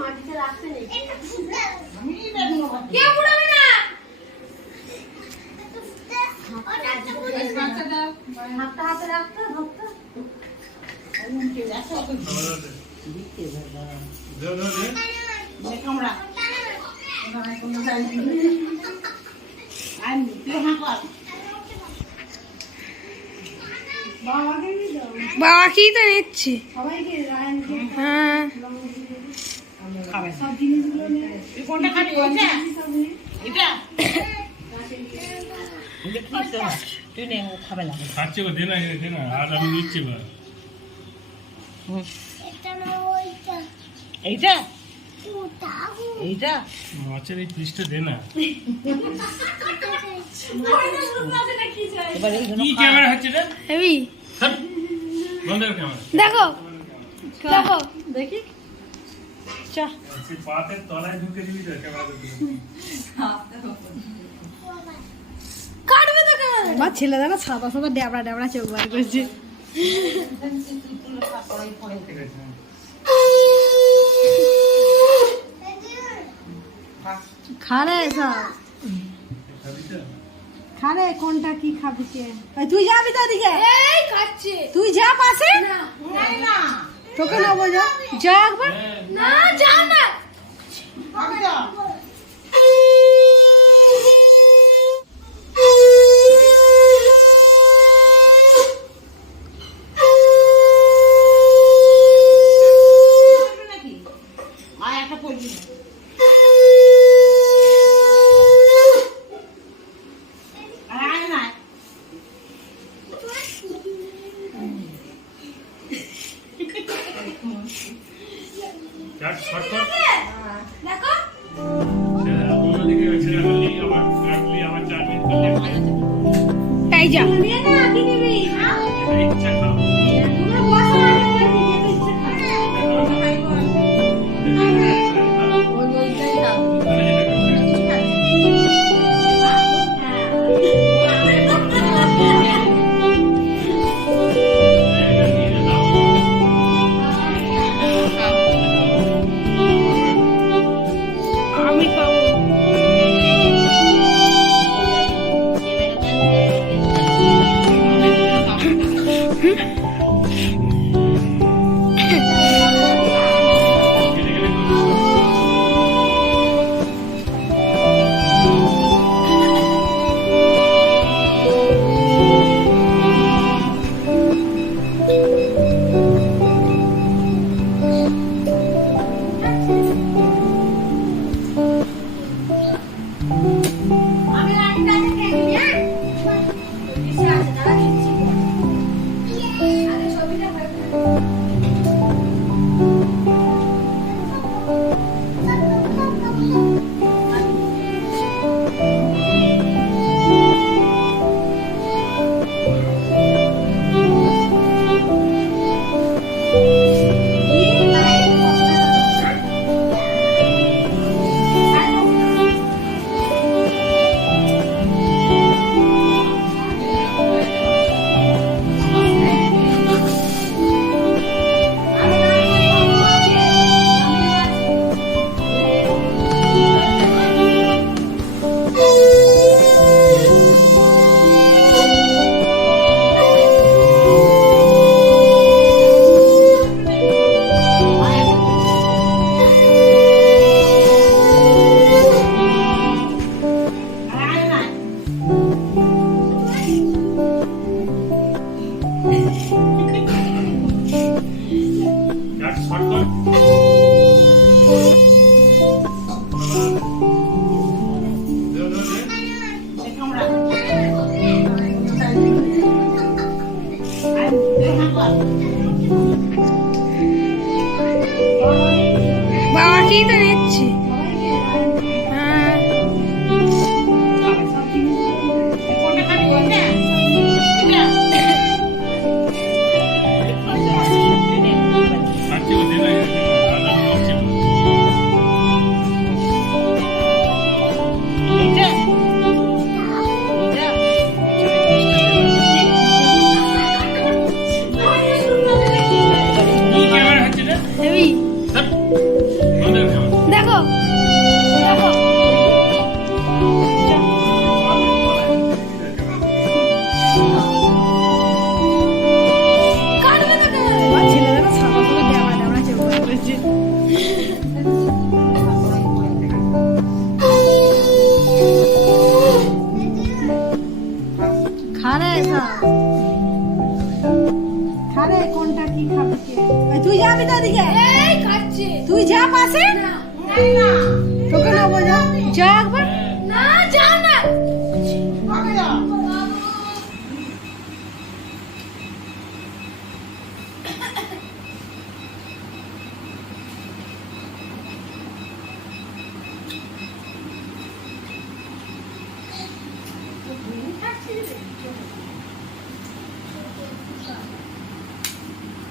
মাটিতে রাখতে নেই। হাতে রাখতে বাবা কি তো নিচ্ছি। হ্যাঁ সব জিনিসগুলো কোনটা খাবি? এটা তুই নে, খাবে না। খাচ্ছে গো, দে না আর আমি নিচ্ছি বা এইটা এইটা মাছের এই পিসটা দে না। এবার এইগুলো কি ক্যামেরা হচ্ছে রে? হেবি বন্ধ কর ক্যামেরা। দেখো দেখো দেখি সেই পাতের তলায় ঢুকে দিবি তো ক্যামেরা করতে। কাটবে তো কেন? আমার ছেলে দেখো সাদা সাদা ড্যাবড়া ড্যাবড়া চোখ বার করছে। ঠিক আছে। খারে সব খাবি তো? খারে কোনটা কি খাবি কে? তুই যাবি তো ওদিকে। এই খাচ্ছে। তুই যা পাশে। না না তোকে নেবো, যা যা একবার। না যা না। আমি তো নাকি আয় একটা পড়বি আয় না কাট শর্টকাট দেখো অন্যদিকে ছেড়ে ফেললি, আবার কাটলি, আবার চাটনি করলি। এই যা নিয়ে না কি নিবি? যেটা ইচ্ছা খাও। তোমরা বসো, আমি নিজে ইচ্ছে আমি খাবো। আমি একটা দেখে নিই, হ্যাঁ? কিসে আছে দাঁড়া দিচ্ছি। আরে ছবিটা ভালো করে। কাট শর্টকাট বাবা কি তো নিচ্ছি। হ্যাঁ কোনটা খাবি? ওইটা এটা খাচ্ছে গো, দে না আর আমি নিচ্ছি বা এইটা কি ক্যামেরা হচ্ছে রে? হেভি ধ্যাৎ, আমাদের খাওয়া। দেখো দেখো কাটবে না কেন? আর ছেলেদেরও ছাপা করে দেওয়া দেওয়া চোখ করেছে। খারে খারে কোনটা কি খাবে কে? এই তুই যাবি তো দিকে এই খাচ্ছে তুই যা পাশে না না তোকে না বলো যা একবার না যা না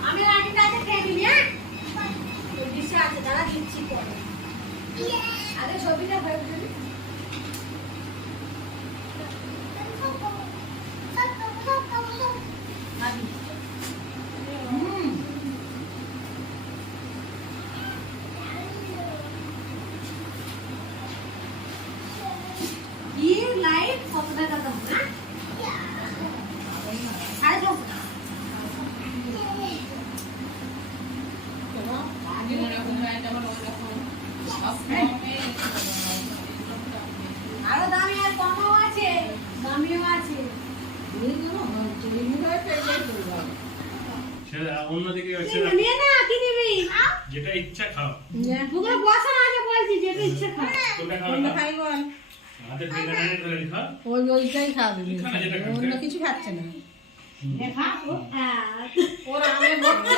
আমি রানীটা আছে খেয়ে নিবি হ্যাঁ ওই ডিশে আছে দাঁড়া দিচ্ছি পরে আগে ছবিটা ভাই দিবি লাইট কত টাকা দাম না 450 আরো দামি আর কমও আছে দামিও আছে অন্যদিকে নিয়ে না কি নিবি যেটা ইচ্ছা খাও। তোকে বসা না আগে বলছি যেটা ইচ্ছে খা কোনটা খাও? খাই বল হাতে বেগানে ধরে লিখা। ওইটাই খাওয়া দিবি খা যেটা খাও। অন্য কিছু খাচ্ছে না দেখা ওরা আমি বলতে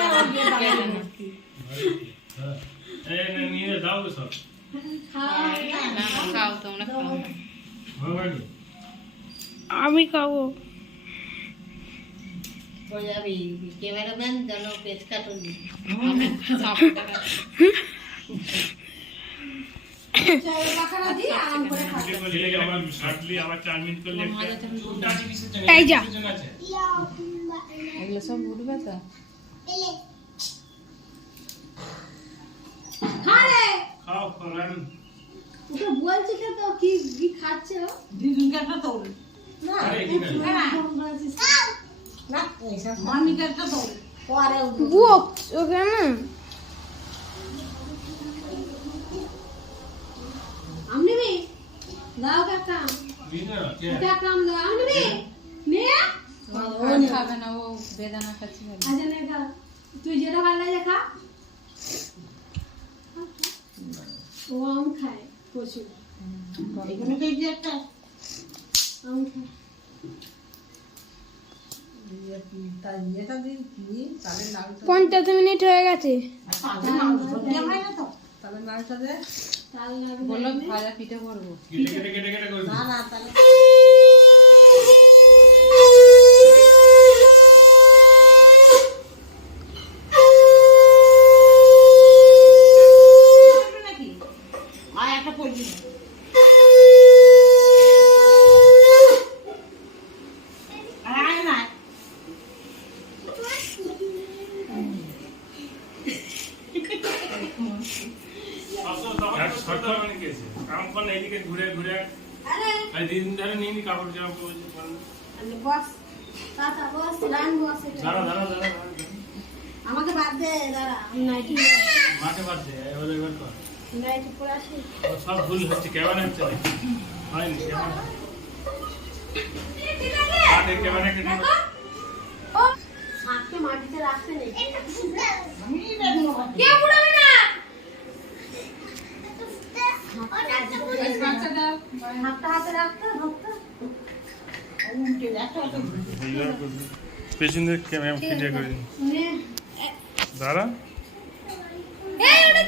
এই নিয়ে দাও তো সব। খাও তোমরা খাও ভালো। আমি খাবো হয়ে যাবি ক্যামেরাম্যান যেন পেজ কাটুন ছেলেকে আবার শার্টলি আবার 4 মিনিট করলে এই যা এগুলো সব উঠবে তো আরে খাও খান। ওকে বলছি তো কি কি খাচ্ছে ও দিদিনকে একটা তোল আরে কি না? না এইসব মানিকে একটা তোল পরে বুক ওকে না আমনি মি দাও কাকা বিনা কে? এটা কাম দাও আমনি মি নে ও খাবে না ও বেদানা খাচ্ছে আজ নে খা তুই যেটা ভালো লাগে খা ও আম খায় প্রচুর এগুলো তো এই যে একটা আম খায় তাই এটা দিন কি তাহলে লাউটা 50 মিনিট হয়ে গেছে তাহলে লাউটা দে তাল লাগবে বললাম ভাজা পিঠে করবো কেটে কেটে কেটে করবি। না না তাহলে নাকি আর একটা পড়বি আয় না এক সরকার মানে কেছে কাম করলে এদিকে ঘুরে ঘুরে আরে আর দিন ধরে নিয়ে নি কাপড় জামা পরে বস তাতা বস লাইন বস দাঁড়া দাঁড়া দাঁড়া আমাকে বাদ দে দাঁড়া আমি নাইটি মাকে বাদ দে এবার এবার কর। নাইটি পরে আসি ও সব ভুল হচ্ছে কেমন হচ্ছে হয়নি কেমন আরে কেমন কেটে ও হাতকে মাটিতে রাখতে নেই আমি দেখবো কে পুরাবে না বাচ্চা দাও হাতটা হাতে রাখতে ধরতে উল্টে দেখো তো পেছন দিকে ক্যামেরা ফিরে করে নে দাঁড়া এই ওটা